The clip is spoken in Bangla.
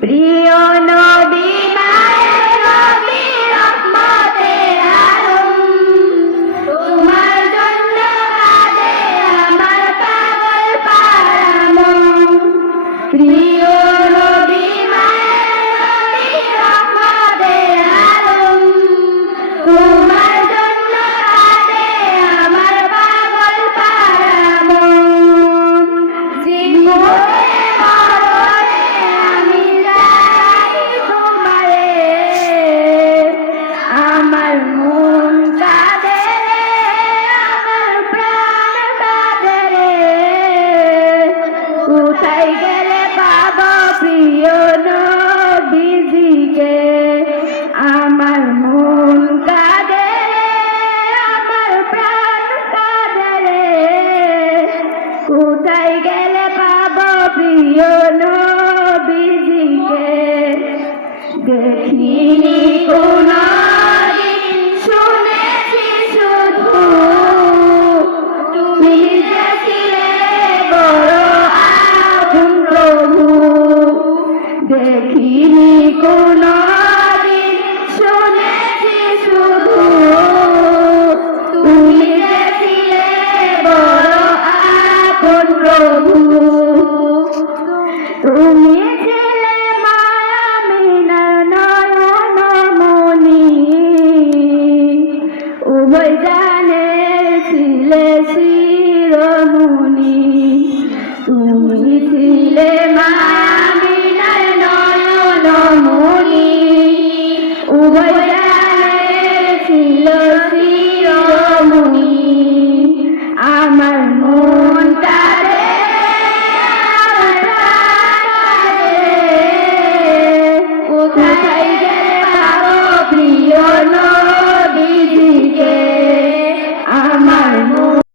প্রিয় নবী মায়ের নবী রহমতের আলম, তোমার জন্য কাঁদে আমার পাগল পারা মন। প্রিয় নবী মায়ের নবী রহমতের আলম, তোমার জন্য কাঁদে আমার পাগল পারা মন। জীবনে মরণে আমি যাই তোমারে, আমার মন কাঁদে আমার প্রাণ কাঁদে রে। কোথায় গেলে পাবো প্রিয় নবীজিকে, আমার মন কাঁদে আমার প্রাণ কাঁদে রে। কোথায় গেলে পাবো প্রিয় নবীজিকে, দেখিনি কোনদিন শুনেছি শুধু, তুমি যে ছিলে বড় আপন প্রভু। দেখিনি কোনদিন শুনেছি শুধু, তুমি যে ছিলে বড় আপন প্রভু। তুমি